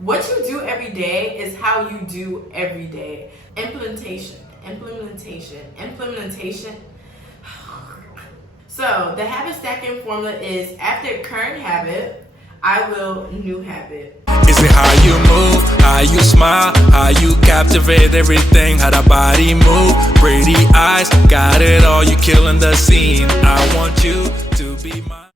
What you do every day is how you do every day. Implementation. So the habit stacking formula is after current habit, I will new habit. Is it how you move, how you smile, how you captivate everything, how the body move, pretty eyes, got it all, you killing the scene. I want you to be mine.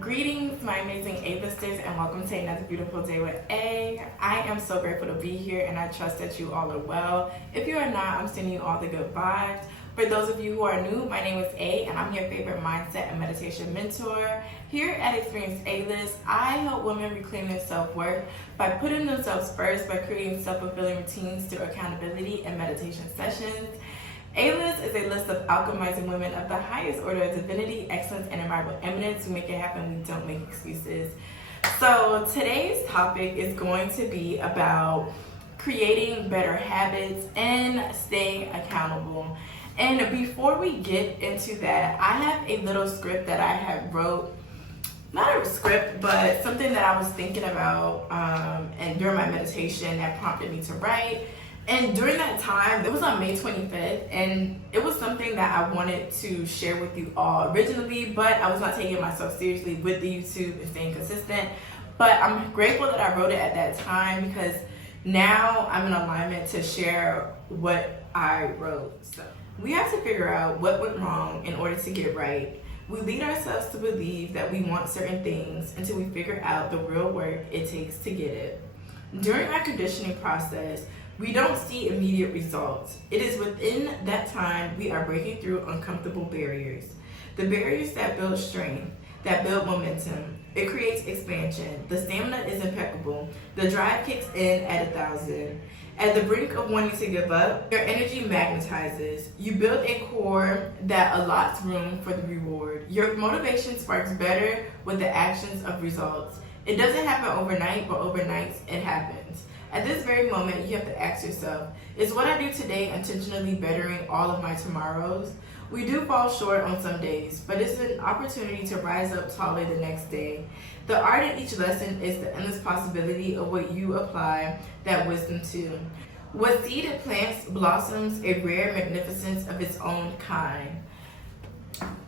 Greetings, my amazing A-listers, and welcome to another beautiful day with A. I am so grateful to be here, and I trust that you all are well. If you are not, I'm sending you all the good vibes. For those of you who are new, my name is A, and I'm your favorite mindset and meditation mentor. Here at Experience A-List, I help women reclaim their self-worth by putting themselves first by creating self-fulfilling routines through accountability and meditation sessions. A-List is a list of alchemizing women of the highest order of divinity, excellence, and environmental eminence who make it happen. We don't make excuses. So today's topic is going to be about creating better habits and staying accountable. And before we get into that, I have a little script that I have wrote. Not a script, but something that I was thinking about and during my meditation that prompted me to write. And during that time, it was on May 25th, and it was something that I wanted to share with you all originally, but I was not taking myself seriously with the YouTube and staying consistent. But I'm grateful that I wrote it at that time because now I'm in alignment to share what I wrote. So we have to figure out what went wrong in order to get it right. We lead ourselves to believe that we want certain things until we figure out the real work it takes to get it. During our conditioning process, we don't see immediate results. It is within that time we are breaking through uncomfortable barriers. The barriers that build strength, that build momentum. It creates expansion. The stamina is impeccable. The drive kicks in at 1,000. At the brink of wanting to give up, your energy magnetizes. You build a core that allots room for the reward. Your motivation sparks better with the actions of results. It doesn't happen overnight, but overnight it happens. At this very moment, you have to ask yourself, is what I do today intentionally bettering all of my tomorrows? We do fall short on some days, but it's an opportunity to rise up taller the next day. The art in each lesson is the endless possibility of what you apply that wisdom to. What seed it plants blossoms a rare magnificence of its own kind.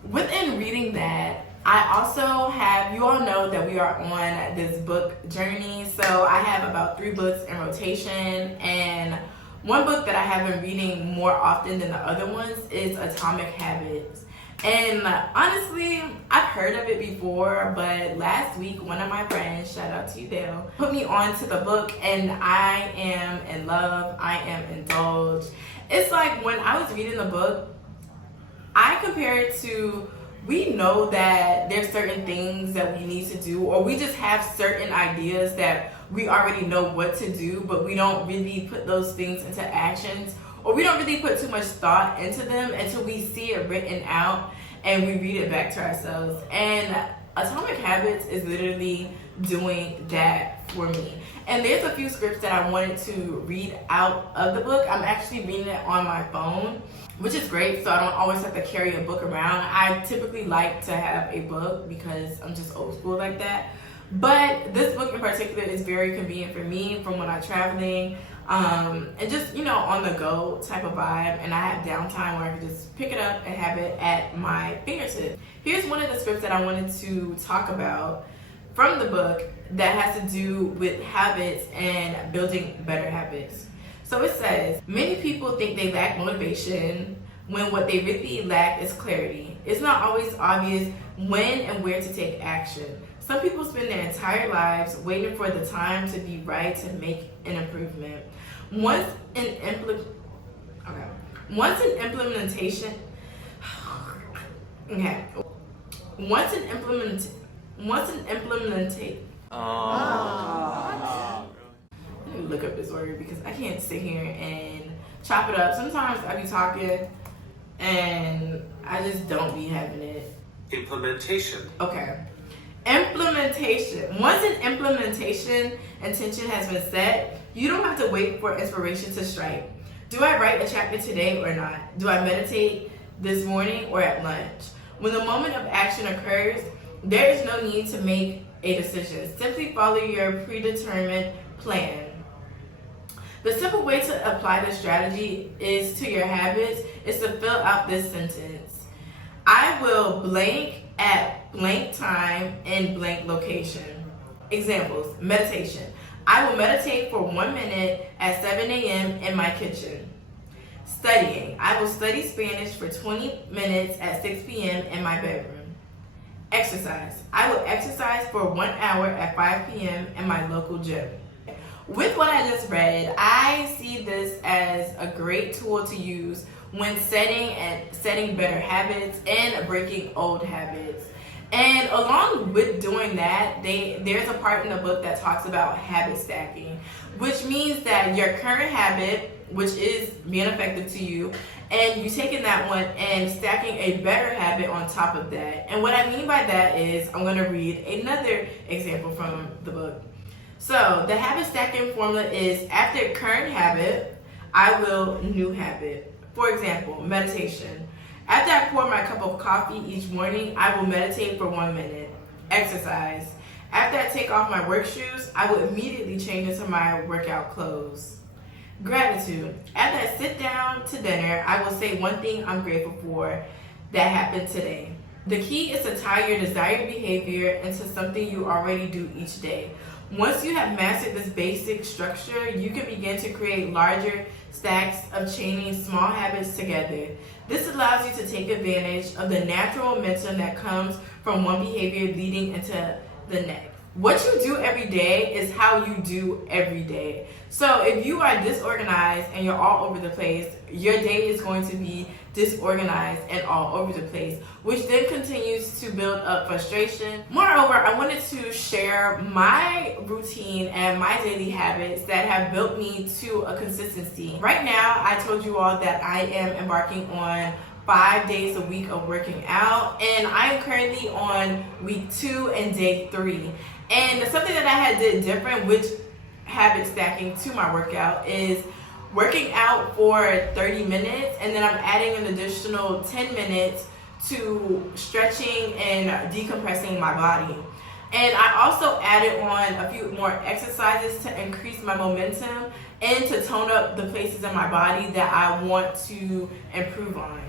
Within reading that, I also have, you all know that we are on this book journey. So I have about 3 books in rotation, and one book that I have been reading more often than the other ones is Atomic Habits. And honestly, I've heard of it before, but last week, one of my friends, shout out to you, Dale, put me on to the book, and I am in love, I am indulged. It's like when I was reading the book, I compare it to, we know that there's certain things that we need to do, or we just have certain ideas that we already know what to do, but we don't really put those things into actions, or we don't really put too much thought into them until we see it written out and we read it back to ourselves. And Atomic Habits is literally doing that for me. And there's a few scripts that I wanted to read out of the book. I'm actually reading it on my phone, which is great, so I don't always have to carry a book around. I typically like to have a book because I'm just old school like that. But this book in particular is very convenient for me from when I'm traveling, and just, you know, on the go type of vibe. And I have downtime where I can just pick it up and have it at my fingertips. Here's one of the scripts that I wanted to talk about from the book that has to do with habits and building better habits. So it says, many people think they lack motivation when what they really lack is clarity. It's not always obvious when and where to take action. Some people spend their entire lives waiting for the time to be right to make an improvement. Once an implementation, let me look up this word because I can't sit here and chop it up. Sometimes I be talking and I just don't be having it. Implementation. Okay. Implementation. Once an implementation intention has been set, you don't have to wait for inspiration to strike. Do I write a chapter today or not? Do I meditate this morning or at lunch? When the moment of action occurs, there is no need to make a decision. Simply follow your predetermined plan. The simple way to apply this strategy is to your habits is to fill out this sentence. I will blank at blank time in blank location. Examples: meditation. I will meditate for 1 minute at 7 a.m. in my kitchen. Studying. I will study Spanish for 20 minutes at 6 p.m. in my bedroom. Exercise. I will exercise for 1 hour at 5 p.m. in my local gym. With what I just read, I see this as a great tool to use when setting better habits and breaking old habits. And along with doing that, there's a part in the book that talks about habit stacking, which means that your current habit, which is being effective to you, and you taking that one and stacking a better habit on top of that. And what I mean by that is, I'm going to read another example from the book. So the habit stacking formula is: after current habit, I will new habit. For example, meditation. After I pour my cup of coffee each morning, I will meditate for 1 minute. Exercise. After I take off my work shoes, I will immediately change into my workout clothes. Gratitude. After I sit down to dinner, I will say one thing I'm grateful for that happened today. The key is to tie your desired behavior into something you already do each day. Once you have mastered this basic structure, you can begin to create larger stacks of chaining small habits together. This allows you to take advantage of the natural momentum that comes from one behavior leading into the next. What you do every day is how you do every day. So if you are disorganized and you're all over the place, your day is going to be disorganized and all over the place, which then continues to build up frustration. Moreover, I wanted to share my routine and my daily habits that have built me to a consistency. Right now, I told you all that I am embarking on 5 days a week of working out, and I am currently on week 2 and day 3. And something that I had did different, which habit stacking to my workout, is working out for 30 minutes and then I'm adding an additional 10 minutes to stretching and decompressing my body. And I also added on a few more exercises to increase my momentum and to tone up the places in my body that I want to improve on.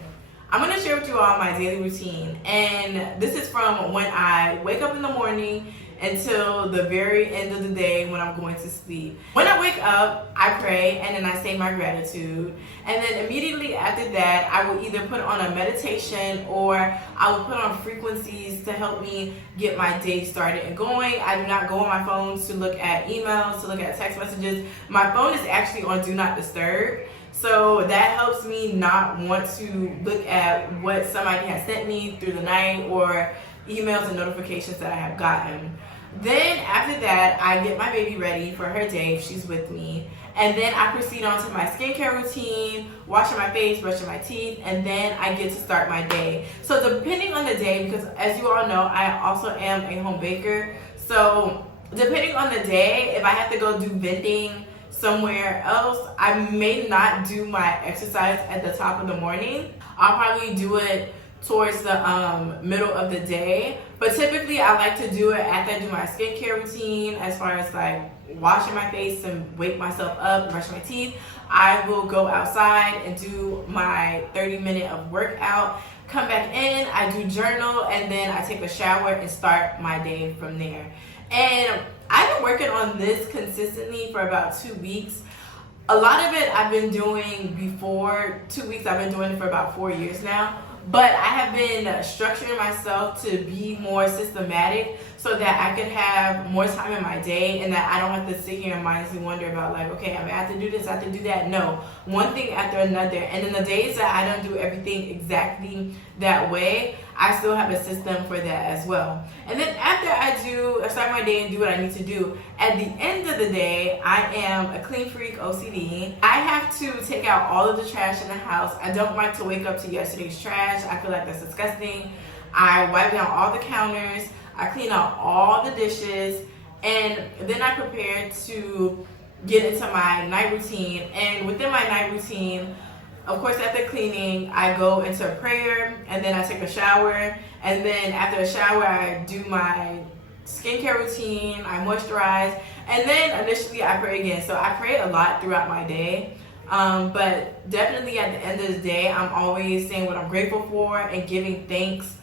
I'm going to share with you all my daily routine, and this is from when I wake up in the morning until the very end of the day when I'm going to sleep. When I wake up, I pray and then I say my gratitude, and then immediately after that I will either put on a meditation or I will put on frequencies to help me get my day started and going. I do not go on my phone to look at emails, to look at text messages. My phone is actually on do not disturb, so that helps me not want to look at what somebody has sent me through the night or emails and notifications that I have gotten. Then after that, I get my baby ready for her day if she's with me, and then I proceed on to my skincare routine, washing my face, brushing my teeth, and then I get to start my day. So depending on the day, because as you all know, I also am a home baker, so depending on the day, if I have to go do vending somewhere else, I may not do my exercise at the top of the morning. I'll probably do it towards the middle of the day, but typically I like to do it after I do my skincare routine, as far as like washing my face and wake myself up, brush my teeth. I will go outside and do my 30-minute of workout, come back in, I do journal, and then I take a shower and start my day from there. And I've been working on this consistently for about 2 weeks. A lot of it I've been doing before 2 weeks. I've been doing it for about 4 years now. But I have been structuring myself to be more systematic so that I could have more time in my day and that I don't have to sit here and mindlessly wonder about like, okay, I have to do this, I have to do that. No, one thing after another. And in the days that I don't do everything exactly that way, I still have a system for that as well. And then after I start my day and do what I need to do, at the end of the day, I am a clean freak, OCD. I have to take out all of the trash in the house. I don't like to wake up to yesterday's trash. I feel like that's disgusting. I wipe down all the counters. I clean out all the dishes. And then I prepare to get into my night routine. And within my night routine, of course, after cleaning, I go into prayer, and then I take a shower, and then after a shower, I do my skincare routine, I moisturize, And then initially I pray again. So I pray a lot throughout my day. But definitely at the end of the day, I'm always saying what I'm grateful for and giving thanks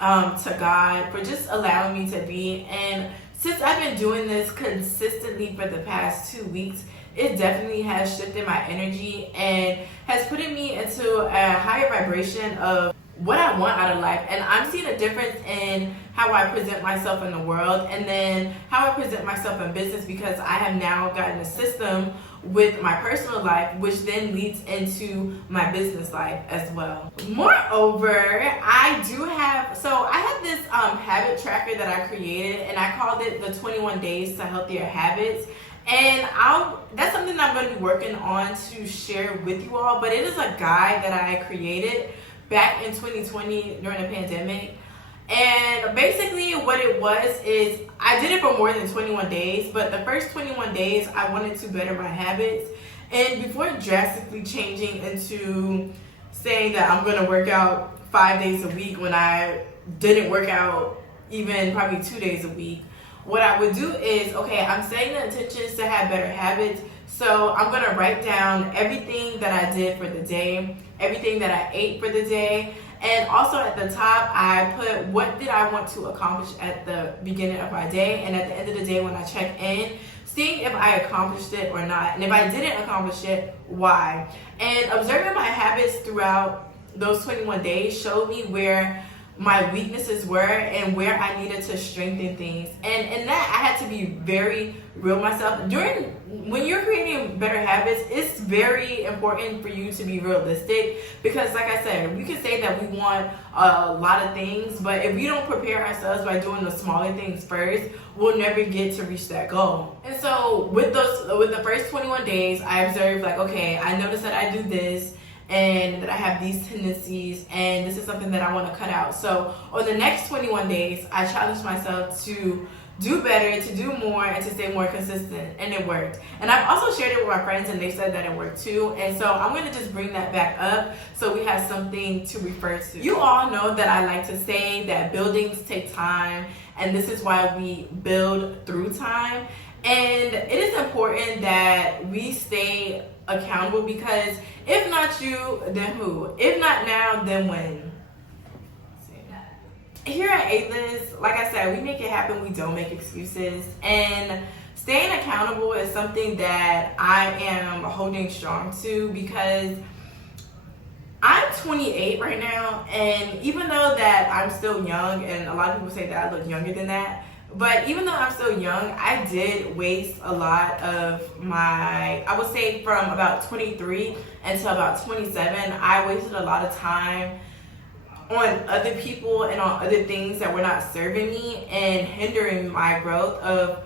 to God for just allowing me to be. And since I've been doing this consistently for the past 2 weeks, it definitely has shifted my energy and has put me into a higher vibration of what I want out of life. And I'm seeing a difference in how I present myself in the world and then how I present myself in business, because I have now gotten a system with my personal life, which then leads into my business life as well. Moreover, I have this habit tracker that I created, and I called it the 21 Days to Healthier Habits. And that's something that I'm going to be working on to share with you all, but it is a guide that I created back in 2020 during the pandemic. And basically what it was is I did it for more than 21 days, but the first 21 days I wanted to better my habits. And before drastically changing into saying that I'm going to work out 5 days a week when I didn't work out even probably 2 days a week, what I would do is, okay, I'm setting the intentions to have better habits. So I'm going to write down everything that I did for the day, everything that I ate for the day. And also at the top, I put what did I want to accomplish at the beginning of my day. And at the end of the day, when I check in, seeing if I accomplished it or not. And if I didn't accomplish it, why? And observing my habits throughout those 21 days showed me where my weaknesses were and where I needed to strengthen things. And in that, I had to be very real myself. When you're creating better habits, it's very important for you to be realistic, because like I said, we can say that we want a lot of things, but if we don't prepare ourselves by doing the smaller things first, we'll never get to reach that goal. And so with the first 21 days, I observed like, okay, I noticed that I do this, and that I have these tendencies, and this is something that I want to cut out. So on the next 21 days, I challenged myself to do better, to do more, and to stay more consistent, and it worked. And I've also shared it with my friends, and they said that it worked too. And so I'm going to just bring that back up so we have something to refer to. You all know that I like to say that buildings take time, and this is why we build through time. And it is important that we stay accountable, because if not you, then who? If not now, then when? Here at A-List, like I said, we make it happen, we don't make excuses. And staying accountable is something that I am holding strong to, because I'm 28 right now, and even though that I'm still young, and a lot of people say that I look younger than that, but even though I'm still young, I did waste a lot of I would say from about 23 until about 27, I wasted a lot of time on other people and on other things that were not serving me and hindering my growth of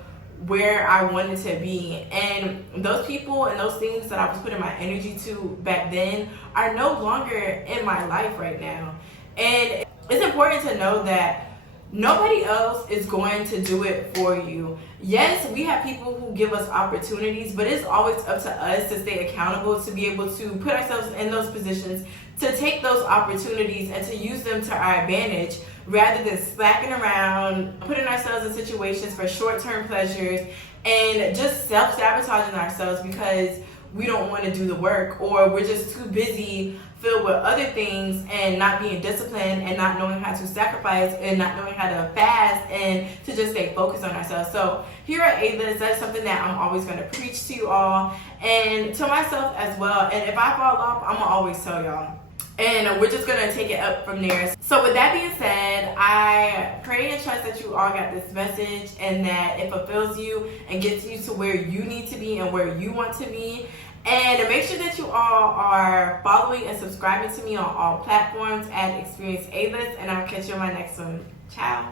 where I wanted to be. And those people and those things that I was putting my energy to back then are no longer in my life right now. And it's important to know that nobody else is going to do it for you. Yes, we have people who give us opportunities, but it's always up to us to stay accountable, to be able to put ourselves in those positions, to take those opportunities and to use them to our advantage, rather than slacking around, putting ourselves in situations for short-term pleasures, and just self-sabotaging ourselves because we don't want to do the work, or we're just too busy filled with other things and not being disciplined and not knowing how to sacrifice and not knowing how to fast and to just stay focused on ourselves. So here at A-List, that's something that I'm always going to preach to you all and to myself as well. And if I fall off, I'm going to always tell y'all. And we're just going to take it up from there. So with that being said, I pray and trust that you all got this message and that it fulfills you and gets you to where you need to be and where you want to be. And make sure that you all are following and subscribing to me on all platforms at Experience A-List. And I'll catch you on my next one. Ciao.